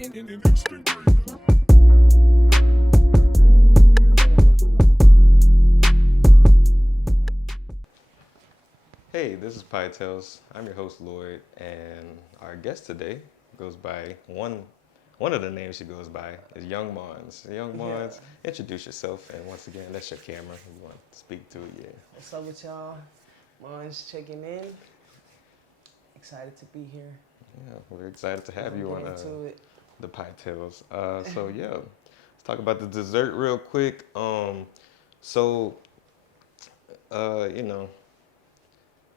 Hey, this is Pie Tales. I'm your host Lloyd, and our guest today goes by one of the names she goes by is Young Monss. Young Monss, introduce yourself, and once again, that's your camera. You want to speak to it, yeah. What's up with y'all? Monss checking in. Excited to be here. Yeah, we're excited to have you on the Pie Tales. Let's talk about the dessert real quick. So, you know,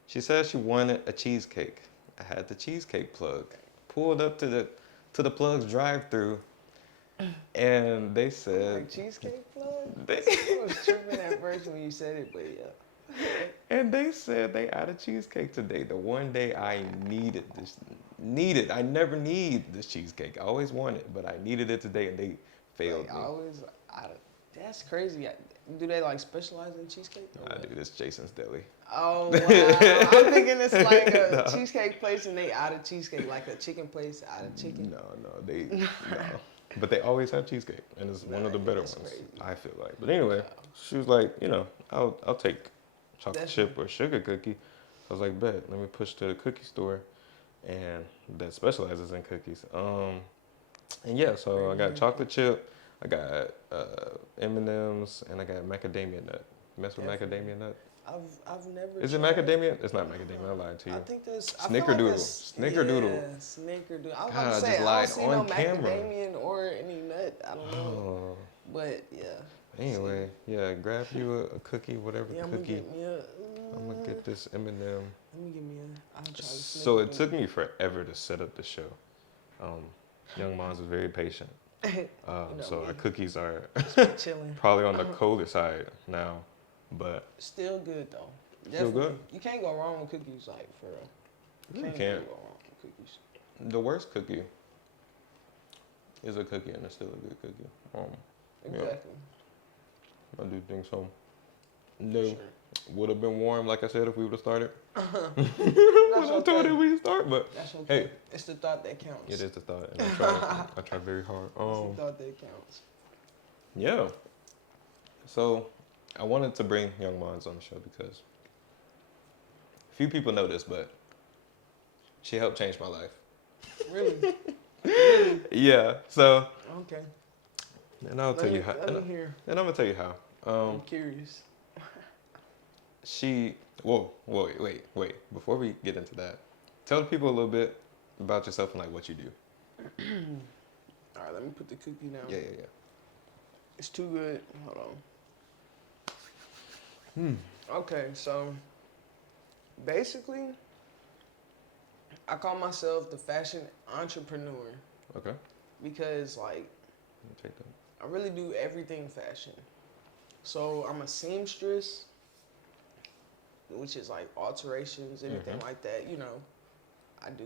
she said she wanted a cheesecake. I had the cheesecake plug. Pulled up to the plug's drive-through, and they said Like cheesecake plug? they, I was tripping at first when you said it, but yeah. and they said they had a cheesecake today. The one day I needed this. I never need this cheesecake. I always want it, but I needed it today, and they failed Like, me. That's crazy. Do they like specialize in cheesecake? I do this Jason's Deli. Oh wow! I'm thinking it's like a No. cheesecake place and they out of cheesecake, like a chicken place out of chicken. No. But they always have cheesecake, and it's one of the better ones. Crazy. I feel like. But anyway, she was like, I'll take chocolate That's chip or sugar cookie. I was like, bet. Let me push to the cookie store, and that specializes in cookies. And yeah, so I got chocolate chip, I got M&Ms, and I got macadamia nut. Mess with macadamia nut? I've never. Is it tried. macadamia? It's not macadamia. I lied to you. I think there's Snickerdoodle. Snickerdoodle. Yeah, snickerdoodle. I was God, about I to say, just I lied don't see on no camera. macadamia or any nut. I don't know. Oh. But yeah. Anyway, yeah, grab you a cookie, whatever Yeah, I'm cookie. gonna get me a. I'm gonna get this M&M. Let me give me a. I'll try the So it snickerdoodle. took me forever to set up the show. Young Monss was very patient. So me. our cookies are Chilling. probably on the colder side now, but Still good though. Still good? You can't go wrong with cookies, like for real. You Can't can't. go wrong with cookies. The worst cookie is a cookie, and it's still a good cookie. Exactly. I do think so. No, Sure. would have been warm, like I said, if we would have started. That's When I told okay. her we start, but That's okay. hey. It's the thought that counts. it is the thought, and I try very hard. It's the thought that counts. Yeah. So I wanted to bring Young Monss on the show because few people know this, but she helped change my life. Really? Yeah. So, Okay. and I'll tell you how. Let me hear. And I'm gonna tell you how. I'm curious. Wait. Before we get into that, tell the people a little bit about yourself and like what you do. All right, let me put the cookie down. Yeah. It's too good. Hold on. Okay, so basically, I call myself the fashion entrepreneur Okay. because, like, Let me take that. I really do everything fashion. So I'm a seamstress, which is like alterations, anything like that. You know, I do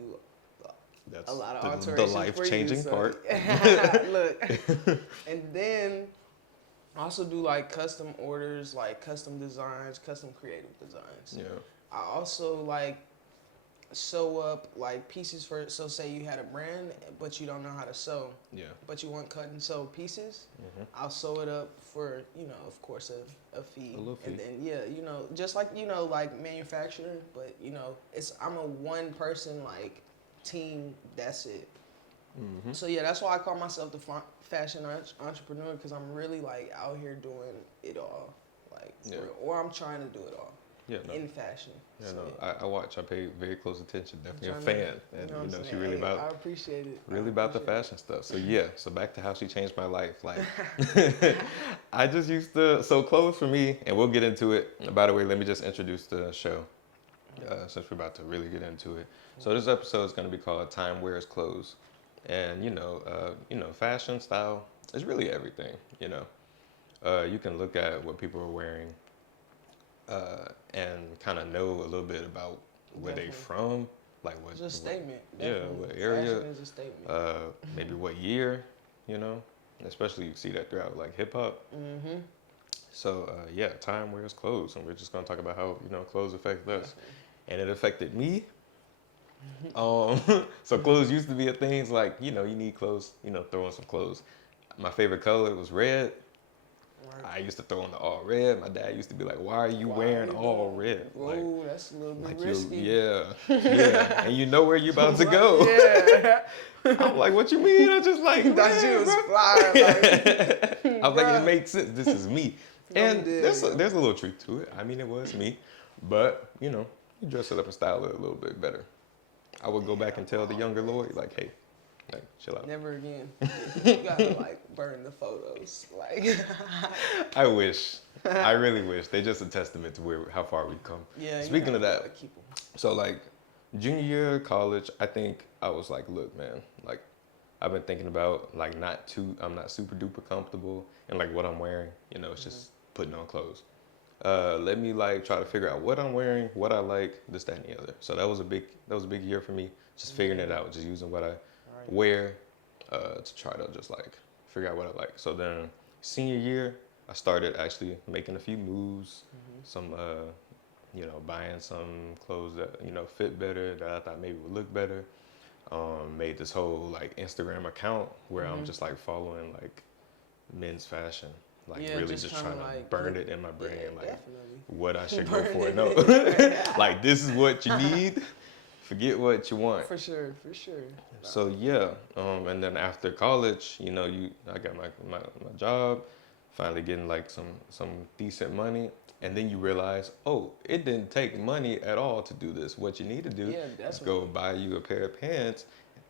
That's a lot of the alterations. life-changing for part. you, so- Look, and then I also do like custom orders, like custom designs, custom creative designs. Yeah. I also like sew up like pieces for. So say you had a brand, but you don't know how to sew, Yeah. but you want cut and sew pieces. Mm-hmm. I'll sew it up for, of course, a fee. A little fee. And then, just like, like manufacturer, but, I'm a one person, like, team, that's it. Mm-hmm. So, yeah, that's why I call myself the fashion entrepreneur, because I'm really, like, out here doing it all. Like, for real. Or I'm trying to do it all. Yeah, no. In fashion. Yeah, So, no. I watch. I pay very close attention. Definitely a I'm fan, trying to- and what I'm she saying? really Hey, about I appreciate it. really I about the appreciate it. fashion stuff. So yeah. So back to how she changed my life. Like, I just used to sew clothes for me, and we'll get into it. By the way, let me just introduce the show, since we're about to really get into it. So this episode is going to be called "Time Wears Clothes," and fashion style is really everything. You can look at what people are wearing. And kind of know a little bit about where they from, like what. It's a statement. Yeah, Definitely. what area. Fashion is a statement. Maybe what year, Especially you see that throughout like hip hop. Mm-hmm. So time wears clothes, and we're just gonna talk about how clothes affect us, and it affected me So clothes used to be a thing. It's like, you need clothes, throw on some clothes. My favorite color was red. I used to throw on the all red. My dad used to be like, "Why are you wearing all red?" Whoa, that's a little bit risky. yeah, and you know where you about to go. Yeah. I'm like, "What you mean?" I just like That shit was fly. Like, I was like, "It makes sense. This is me." No, And it there's did, a little truth to it. I mean, it was me, but you dress it up and style it a little bit better. I would go back and tell the younger Lloyd, like, "Hey, like, chill out." Never again. You gotta like burn the photos. Like, I wish. I really wish. They're just a testament to how far we've come. yeah. Speaking of that, keep 'em. so like junior year of college, I think I was like, look, man, like I've been thinking about like I'm not super duper comfortable in like what I'm wearing. It's just putting on clothes. Let me like try to figure out what I'm wearing, what I like, this, that, and the other. So that was a big year for me, just figuring it out, just using what I wear to try to just like figure out what I like. So then senior year, I started actually making a few moves, some buying some clothes that fit better, that I thought maybe would look better. Made this whole like Instagram account where I'm just like following like men's fashion, like really just trying to like, burn it in my brain, like definitely. what I should go for. No, like this is what you need. Forget what you want. For sure. So yeah, and then after college, I got my job, finally getting like some decent money, and then you realize, oh, it didn't take money at all to do this. What you need to do is go buy you a pair of pants,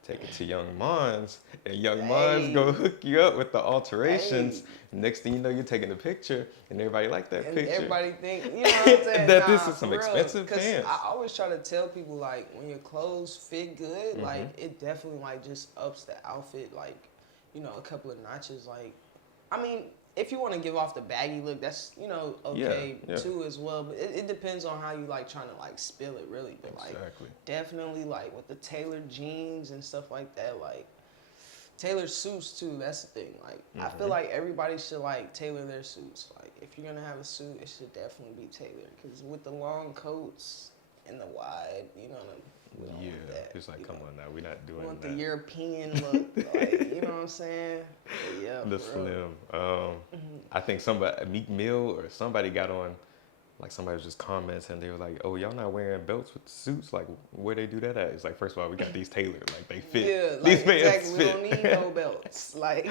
take it to Young Monss, and Young Monss go hook you up with the alterations. Next thing you know, you're taking a picture, and everybody like that picture. Everybody think, you know what I'm saying? that this is some expensive pants. I always try to tell people, like, when your clothes fit good, like, it definitely, like, just ups the outfit, like, a couple of notches. Like, I mean, if you want to give off the baggy look, that's, okay too as well. But it depends on how you, like, trying to, like, spill it, really. But, like, definitely, like, with the tailored jeans and stuff like that, like, tailored suits too, that's the thing. Like, I feel like everybody should like tailor their suits. Like, if you're gonna have a suit, it should definitely be tailored. Because with the long coats and the wide, we don't want that. It's like, come on now, we're not doing that. We want the European look, like, you know what I'm saying? But yeah, the slim. I think Meek Mill or somebody got on, like somebody was just commenting, they were like, "Oh, y'all not wearing belts with the suits? Like, where they do that at?" It's like, first of all, we got these tailored, like they fit. Yeah, like, these pants exactly. fit. We don't need no belts. Like,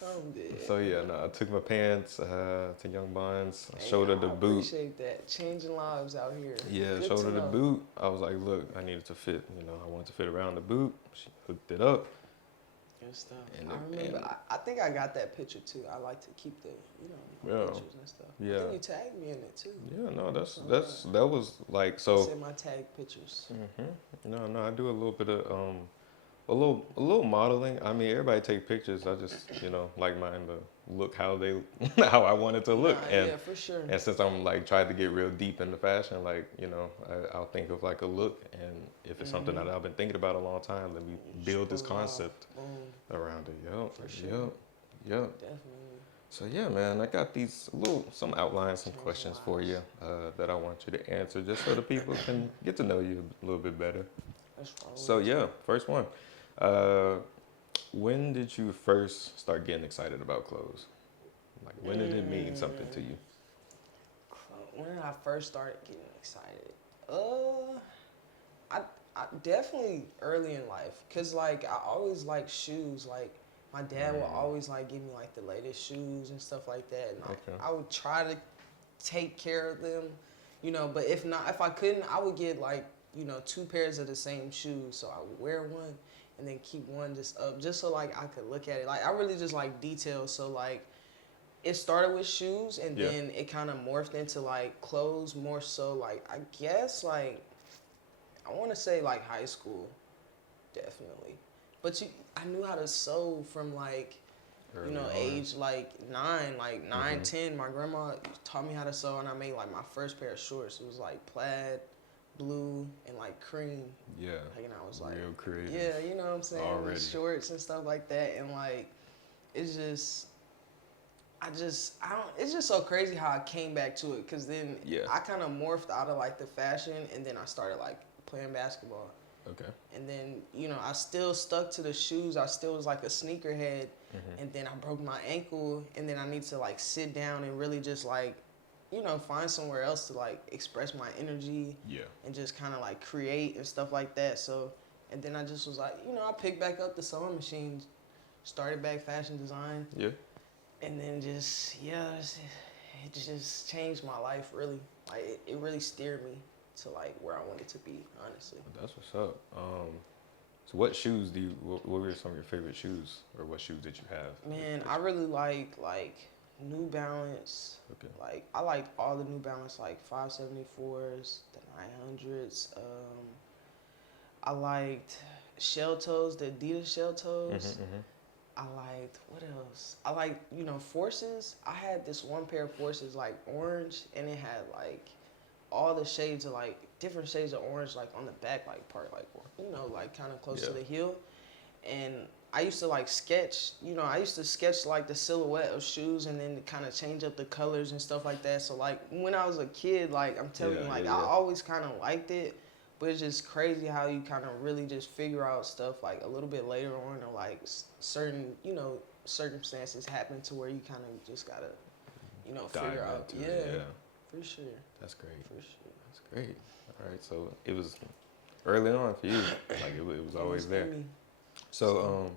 I'm dead. So yeah, no, I took my pants to Young Monss. I showed her the boot. I appreciate that. Changing lives out here. Yeah, showed her the boot. I was like, look, I needed to fit. I wanted to fit around the boot. She hooked it up. Good stuff. I remember. I think I got that picture too. I like to keep the, pictures and stuff. Yeah. I think you tagged me in it too. Yeah, no, that was like so. I said my tag pictures. No, I do a little bit of a little modeling. I mean, everybody take pictures. I just like mine to look how how I want it to look. Yeah, for sure. And since I'm like trying to get real deep into fashion, like I'll think of like a look, and if it's something that I've been thinking about a long time, let me build this concept around it. Yep. For sure. Yep. Definitely. So yeah, man, I got some outlines, some questions for you that I want you to answer, just so the people can get to know you a little bit better. So yeah, first one. When did you first start getting excited about clothes? Like, when did it mean something to you? When did I first start getting excited? I definitely early in life, cause like I always liked shoes. Like, my dad would always like give me like the latest shoes and stuff like that, and I would try to take care of them, But if I couldn't, I would get like 2 pairs of the same shoes. So I would wear one and then keep one just up, just so like I could look at it. Like, I really just like details. So like, it started with shoes, and then it kind of morphed into like clothes more so. Like, I guess like I want to say like high school, definitely. But I knew how to sew from like age like 9, 10. My grandma taught me how to sew, and I made like my first pair of shorts. It was like plaid, blue, and like cream. Yeah. Like, and I was like, real creative. Yeah, you know what I'm saying? Already. With shorts and stuff like that, and like, it's just. It's just so crazy how I came back to it, because then I kind of morphed out of like the fashion, and then I started like playing basketball. Okay. And then, you know, I still stuck to the shoes. I still was like a sneakerhead. And then I broke my ankle, and then I need to like sit down and really just like, you know, find somewhere else to like express my energy. Yeah. And just kind of like create and stuff like that. So, and then I just was like, you know, I picked back up the sewing machine, started back fashion design. Yeah. And then just, yeah, it just changed my life, really. Like, it really steered me to, like, where I wanted to be, honestly. That's what's up. So what shoes what were some of your favorite shoes, or what shoes did you have? Man, I really like New Balance. Okay. Like, I liked all the New Balance, like 574s, the 900s. I liked shell toes, the Adidas shell toes. I liked, what else? I liked, you know, Forces. I had this one pair of Forces, like orange, and it had like all the shades of like different shades of orange, like on the back, like part, like, you know, like kind of close to the heel. And I used to like sketch, you know, I used to sketch like the silhouette of shoes and then kind of change up the colors and stuff like that. So like when I was a kid, like I'm telling you, like I always kind of liked it. But it's just crazy how you kind of really just figure out stuff like a little bit later on, or like certain, you know, circumstances happen to where you kind of just gotta, you know, figure out. Yeah, for sure. That's great. For sure. That's great. All right, so it was early on for you. Like it was always there. So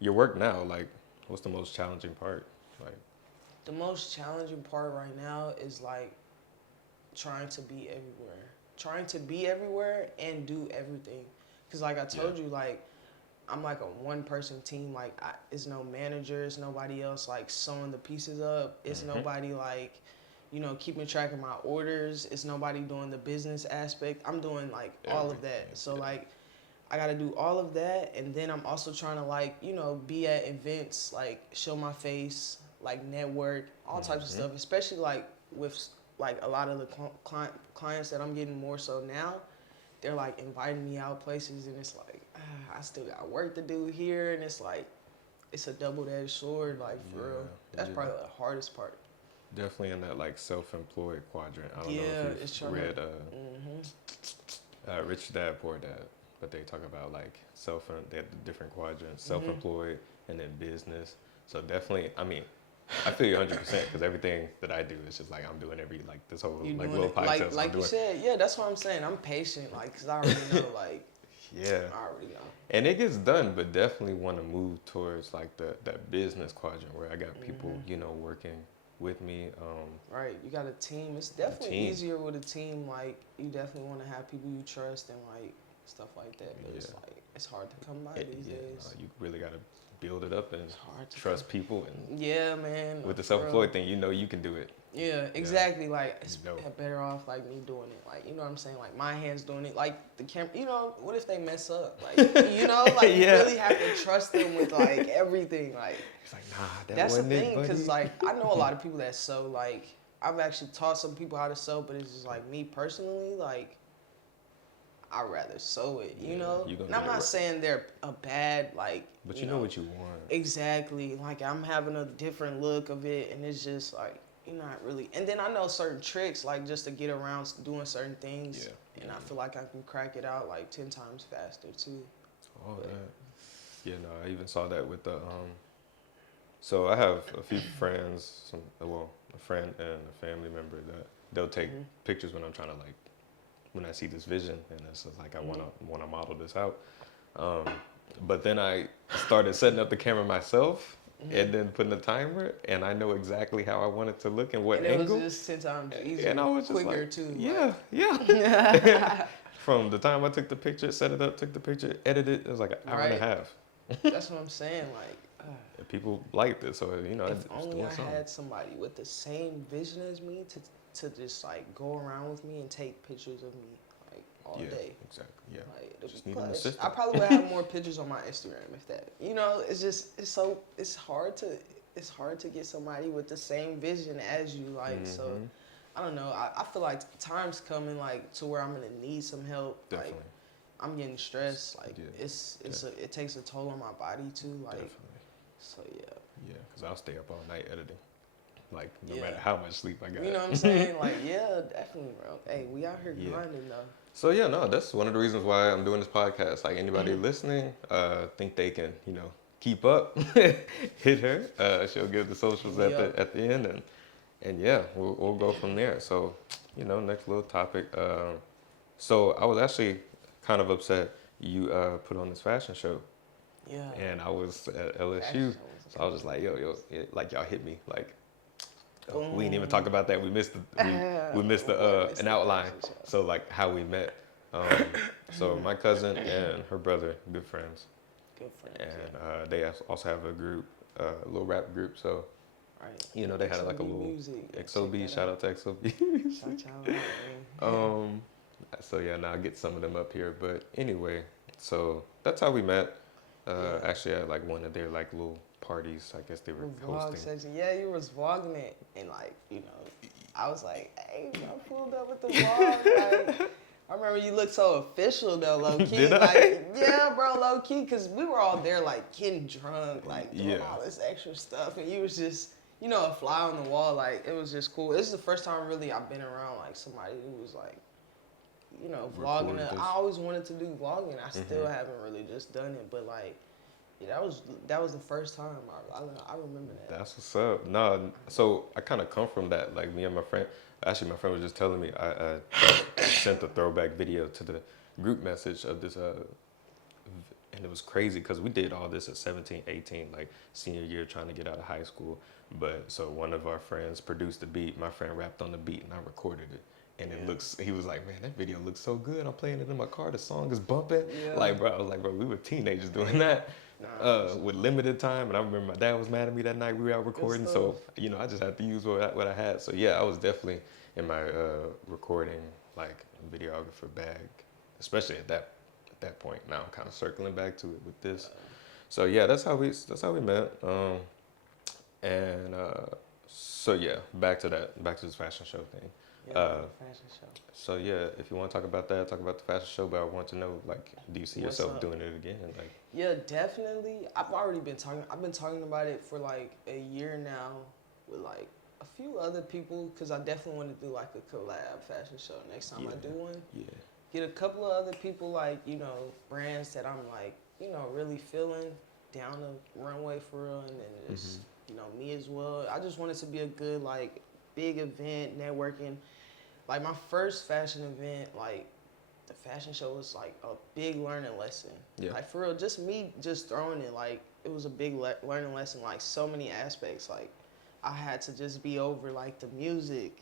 your work now, like, what's the most challenging part? Like, the most challenging part right now is like trying to be everywhere and do everything. Because like I told you, like I'm like a one-person team. Like it's no manager, it's nobody else like sewing the pieces up. It's nobody like, you know, keeping track of my orders. It's nobody doing the business aspect. I'm doing like all of that. So like I got to do all of that, and then I'm also trying to like, you know, be at events, like show my face, like network, all types of stuff, especially like with like a lot of the clients that I'm getting more so now. They're like inviting me out places, and it's like I still got work to do here, and it's like it's a double-edged sword, like for real. That's probably the hardest part. Definitely in that like self-employed quadrant. I don't know if you've read Rich Dad Poor Dad, but they talk about like they have the different quadrants, self-employed and then business. So definitely, I mean, I feel you 100% because everything that I do is just like I'm doing this whole like little podcast. Like you said, yeah, that's what I'm saying. I'm patient, like, because I already know, like, yeah, I already know. And it gets done, but definitely want to move towards like that business quadrant where I got people, you know, working with me. Right, you got a team. It's definitely easier with a team. Like, you definitely want to have people you trust and like stuff like that. But it's like it's hard to come by these days. You really got to build it up and trust people. And man. With the self-employed thing, you know you can do it. Yeah, exactly. Like, it's better off like me doing it. Like, you know what I'm saying? Like my hands doing it. Like the camera. You know, what if they mess up? Like, you know, like you really have to trust them with like everything. Like, it's like, nah, that's the thing. Because like I know a lot of people that sew. Like I've actually taught some people how to sew, but it's just like me personally, like I'd rather sew it, you know? And I'm not saying they're a bad, like, but you know what you want. Exactly. Like, I'm having a different look of it, and it's just, like, you're not really... And then I know certain tricks, like, just to get around doing certain things. Yeah. And I feel like I can crack it out, like, 10 times faster, too. Oh, that. Yeah, no, I even saw that with the... So I have a few friends, a friend and a family member that they'll take pictures when I'm trying to, like, when I see this vision, and it's just like I want to model this out. But then I started setting up the camera myself, and then putting the timer, and I know exactly how I want it to look and what angle. It was just 10 times easier, and I was just quicker like, too. Yeah. From the time I took the picture, set it up, took the picture, edited, it was like an hour and a half. That's what I'm saying. Like, people liked it, so you know. If only I had somebody with the same vision as me to just like go around with me and take pictures of me like all day. Exactly. Yeah. Like, just need an assistant. I probably would have more pictures on my Instagram if that. You know, it's hard to get somebody with the same vision as you. Like, so I don't know. I feel like time's coming like to where I'm gonna need some help. Definitely. Like, I'm getting stressed. Like it takes a toll on my body too. Like, so yeah. Yeah, because I'll stay up all night editing. like no matter how much sleep I got. You know what I'm saying? Like, yeah, definitely, bro. Hey, we out here grinding though. So yeah, no, that's one of the reasons why I'm doing this podcast. Like anybody listening, think they can, keep up, hit her. She'll give the socials at the end, and yeah, we'll go from there. So, next little topic. So I was actually kind of upset you put on this fashion show. Yeah. And I was at LSU, so I was just like, yo, like y'all hit me, like. Oh, we didn't even talk about that. We missed an outline. So like how we met. So my cousin and her brother, good friends. Good friends. And they also have a group, a little rap group. So they had like a little music. XOB. Shout out to XOB. Shout out. So yeah, now I get some of them up here. But anyway, so that's how we met. Actually at like one of their like little parties, I guess they were hosting. Section. Yeah, you was vlogging it, and like, I was like, hey, I pulled up with the vlog. Like, I remember you looked so official though, low key. Did I? Yeah, bro, low key, cause we were all there like getting drunk, like doing all this extra stuff, and you was just, a fly on the wall. Like it was just cool. This is the first time really I've been around like somebody who was like, vlogging. I always wanted to do vlogging. I still haven't really just done it, but like. Yeah, that was the first time I remember that. That's what's up. No, so I kind of come from that. Like me and my friend, actually my friend was just telling me I sent a throwback video to the group message of this, and it was crazy because we did all this at 17, 18, like senior year trying to get out of high school. But so one of our friends produced the beat. My friend rapped on the beat and I recorded it. And he was like, man, that video looks so good. I'm playing it in my car. The song is bumping. Yeah. Like, bro, I was like, bro, we were teenagers doing that. With limited time, and I remember my dad was mad at me that night. We were out recording, so I just had to use what I had. So yeah, I was definitely in my recording like videographer bag, especially at that point. Now I'm kind of circling back to it with this. So yeah, that's how we met. So yeah, back to this fashion show thing. Fashion show. So yeah, if you want to talk about that, talk about the fashion show. But I want to know, like, do you see yourself doing it again? Like, yeah, definitely. I've been talking about it for like a year now with like a few other people because I definitely want to do like a collab fashion show next time I do one. Yeah. Get a couple of other people like brands that I'm like really feeling down the runway for real, and then just me as well. I just want it to be a good like big event, networking. Like my first fashion event, like the fashion show was like a big learning lesson. Yeah. Like for real, just me just throwing it, like it was a big learning lesson, like so many aspects. Like I had to just be over like the music,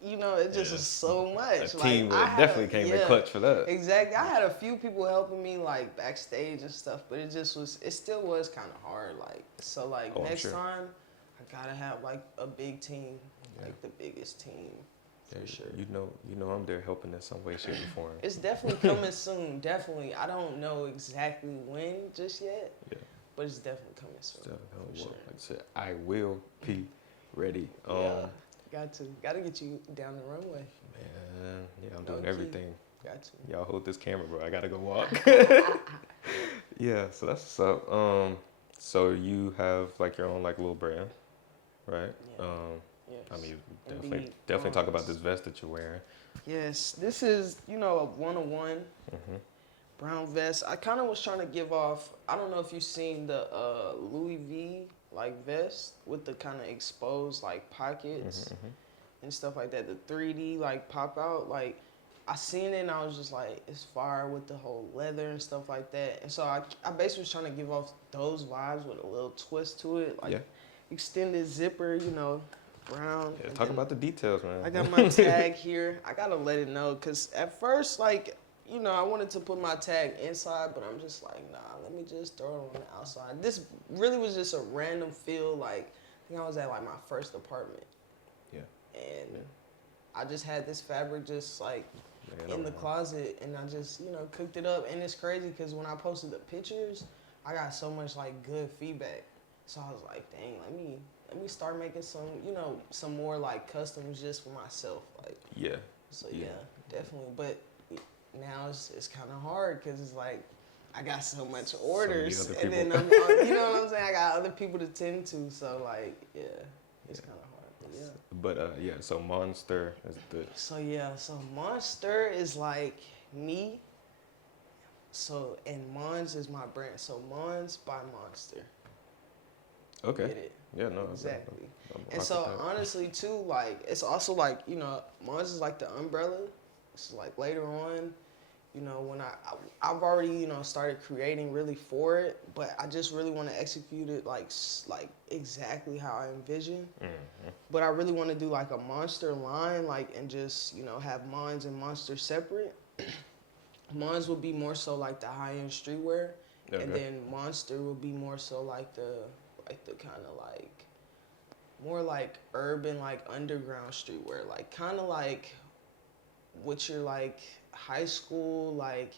it just was so much. A team definitely came in clutch for that. Exactly. I had a few people helping me like backstage and stuff, but it still was kind of hard. Like, so like next time I gotta have like a big team, like the biggest team. For sure. I'm there helping in some way, shape, or form. It's definitely coming soon. Definitely. I don't know exactly when just yet. Yeah. But it's definitely coming soon. Sure. Like I said, I will be ready. Gotta get you down the runway. Man, I'm doing everything. Got to. Y'all hold this camera, bro. I gotta go walk. Yeah, so that's what's up. So you have like your own like little brand, right? Yeah. Yes. I mean, definitely talk about this vest that you're wearing. Yes, this is, a 101 brown vest. I kind of was trying to give off, I don't know if you've seen the Louis V like vest with the kind of exposed like pockets and stuff like that. The 3D like pop out. Like I seen it and I was just like, it's fire with the whole leather and stuff like that. And so I basically was trying to give off those vibes with a little twist to it. Like extended zipper, brown. Yeah, talk about the details, man. I got my tag here. I gotta let it know, cause at first, like, I wanted to put my tag inside, but I'm just like, nah, let me just throw it on the outside. This really was just a random feel. Like, I think I was at like my first apartment. Yeah. And I just had this fabric just like in the closet, and I just cooked it up. And it's crazy, cause when I posted the pictures, I got so much like good feedback. So I was like, dang, let me start making some more like customs just for myself. Like, So definitely. But now it's kind of hard because it's like I got so much orders, and then I'm, what I'm saying, I got other people to tend to. So like, it's kind of hard. But yeah, so Monster is the. So Monster is like me. So and Monss is my brand. So Monss by Monster. Okay. Get it? Yeah, no, Exactly. I'm And rock so with that. honestly too, like it's also like, Monss is like the umbrella. It's like later on, when I've already, started creating really for it, but I just really want to execute it like exactly how I envision. Mm-hmm. But I really want to do like a Monster line, like, and just, have Monss and Monster separate. Monss would be more so like the high end streetwear, Okay. and then Monster would be more so like the kind of like more like urban, like underground streetwear, like kind of like what your like high school like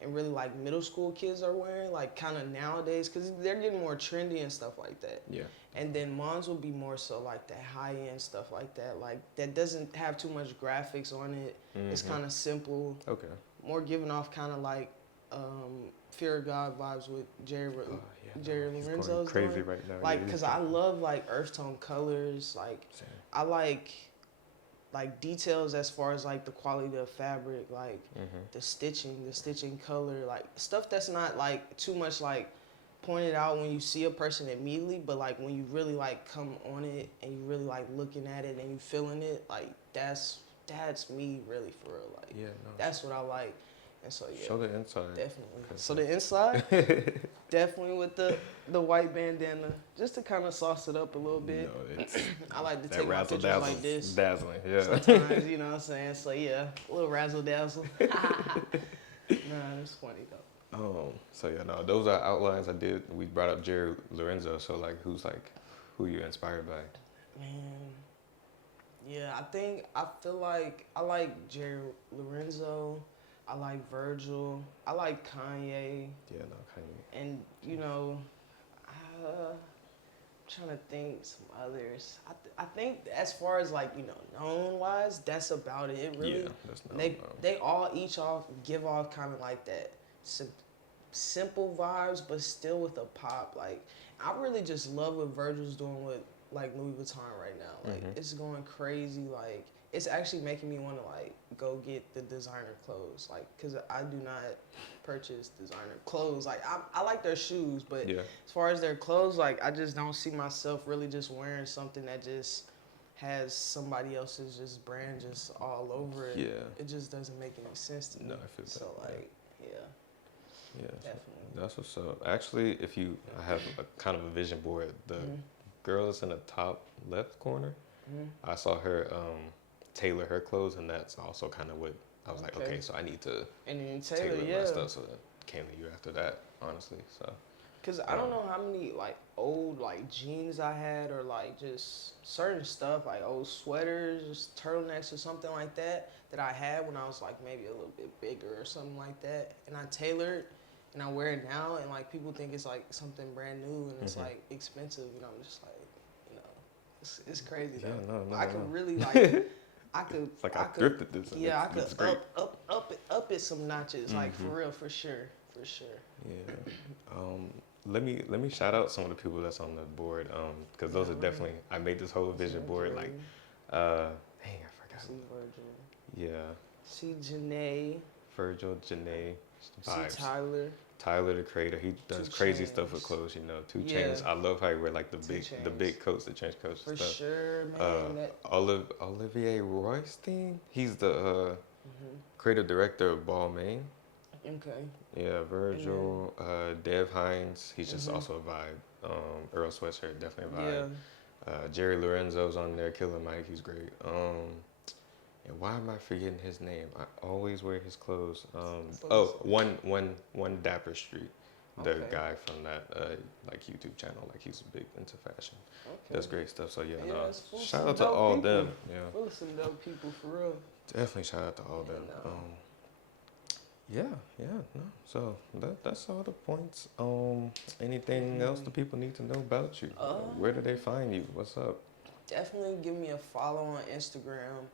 and really like middle school kids are wearing, like kind of nowadays, because they're getting more trendy and stuff like that. Yeah. And then Monss will be more so like the high end stuff like that, like that doesn't have too much graphics on it. Mm-hmm. It's kind of simple. Okay. More giving off kind of like Fear of God vibes with Jerry Lorenzo's crazy doing. right now. Like, yeah, cause I love like earth tone colors. Like, Same. I like details as far as like the quality of fabric, like the stitching color, like stuff that's not like too much like pointed out when you see a person immediately, but like when you really like come on it and you really like looking at it and you feeling it, like that's me really for real. Like, Yeah, no. that's what I like. And so yeah, Show the inside. definitely. So the inside, definitely with the white bandana, just to kind of sauce it up a little bit. No, it's I like to that take my razzle pictures dazzle, like this. dazzling. Yeah. Sometimes, you know what I'm saying? So yeah, a little razzle dazzle. Nah, it's funny though. So yeah, no, those are outlines I did. We brought up Jerry Lorenzo, so like, who you inspired by? Man, yeah, I feel like I like Jerry Lorenzo. I like Virgil. I like Kanye. Yeah, no, Kanye. And I'm trying to think some others. I think as far as like known wise, that's about it really. Yeah, that's not. They all give off kind of like that simple vibes, but still with a pop. Like I really just love what Virgil's doing with like Louis Vuitton right now. Like it's going crazy. Like it's actually making me want to like go get the designer clothes. Like because I do not purchase designer clothes. Like I like their shoes, but as far as their clothes, like I just don't see myself really just wearing something that just has somebody else's just brand just all over it. Yeah. It just doesn't make any sense to me. No, I feel that. So like, yeah. Yeah. Definitely. That's what's up. Actually, I have a kind of a vision board. The girl that's in the top left corner, I saw her tailor her clothes, and that's also kind of what I was like, okay, so I need to tailor my stuff. So it came a year after that, honestly. So. Cause I don't know how many like old like jeans I had, or like just certain stuff like old sweaters, just turtlenecks or something like that I had when I was like maybe a little bit bigger or something like that, and I tailored and I wear it now, and like people think it's like something brand new and it's like expensive. I'm just like, it's crazy though. Yeah, no, I could really like. I thrifted this. Yeah, I could up it some notches, like for real, for sure. Yeah. Let me shout out some of the people that's on the board, because those are definitely, I made this whole vision board, like, dang, I forgot. See Virgil. Yeah. See Janae. Virgil, Janae, vibes. See Tyler. Tyler, the creator, he does crazy stuff with clothes, 2 Chainz. I love how he wear like the big coats, the trench coats for and stuff. Sure, man. Olivier Roystein, he's the creative director of Balmain. Okay. Yeah, Virgil, Dev Hines, he's just also a vibe. Earl Sweatshirt, definitely a vibe. Yeah. Jerry Lorenzo's on there, Killer Mike, he's great. And why am I forgetting his name? I always wear his clothes. One Dapper Street, the guy from that like YouTube channel, like he's big into fashion. Okay. Does great stuff. So shout out to all them. Yeah. Full of some dope people for real. Definitely shout out to all them. So that's all the points. Anything else the people need to know about you? Where do they find you? What's up? Definitely give me a follow on Instagram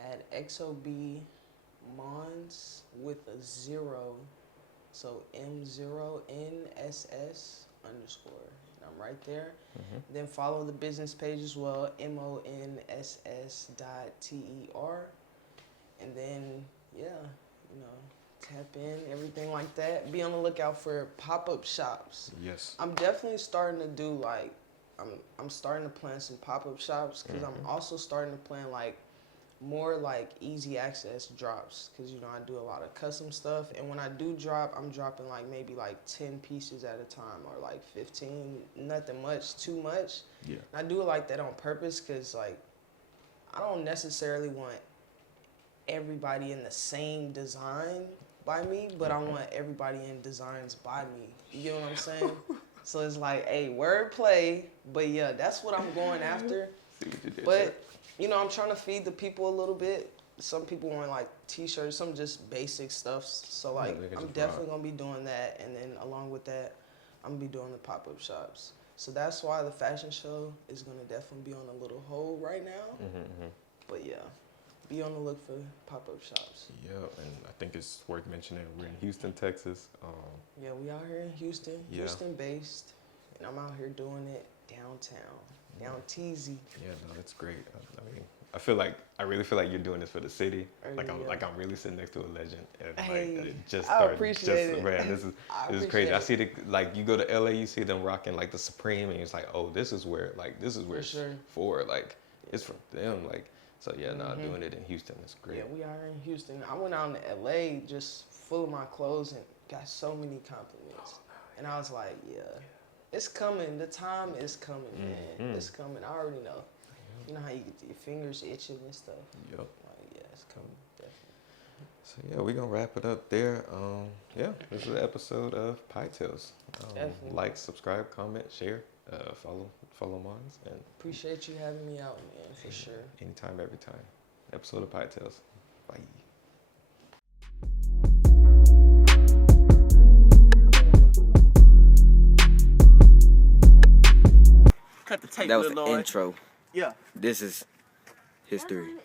at XOB Monss with a 0. So M0NSS_. I'm right there. Then follow the business page as well, monss.ter. And then, yeah, you know, tap in, everything like that. Be on the lookout for pop-up shops. Yes. I'm definitely starting to do, like, I'm starting to plan some pop-up shops because I'm also starting to plan, like, more, like, easy access drops because, you know, I do a lot of custom stuff. And when I do drop, I'm dropping, like, maybe, like, 10 pieces at a time or, like, 15. Nothing much, too much. Yeah. And I do it like that on purpose because, like, I don't necessarily want everybody in the same design by me, but I want everybody in designs by me. You know what I'm saying? So it's like, hey, wordplay, but yeah, that's what I'm going after. See what you did But, there. you know, I'm trying to feed the people a little bit. Some people want like t-shirts, some just basic stuff. So like, I'm definitely gonna be doing that. And then along with that, I'm gonna be doing the pop-up shops. So that's why the fashion show is gonna definitely be on a little hold right now. But yeah, be on the look for pop-up shops. Yeah, and I think it's worth mentioning we're in Houston, Texas. Yeah, we out here in Houston, Houston based, and I'm out here down TZ. Yeah, no, that's great. I mean, I really feel like you're doing this for the city. Like I'm really sitting next to a legend, and Hey, like it just I started. appreciate it. Man, this is crazy. I see like you go to LA, you see them rocking like the Supreme, and it's like, oh, this is where it's for. Like it's for them. Like so, yeah, doing it in Houston is great. Yeah, we are in Houston. I went out to LA just full of my clothes and got so many compliments, and I was like, yeah. It's coming. The time is coming, man. It's coming. I already know. You know how you get your fingers itching and stuff? Yep. Like, yeah, it's coming, definitely. So, yeah, we're going to wrap it up there. Yeah, this is an episode of Pie Tales. Definitely. Like, subscribe, comment, share, follow Monss. And appreciate you having me out, man, for sure. Anytime, every time. Episode of Pie Tales. Bye. Cut the tape, That was little the Lloyd. intro. Yeah. This is history.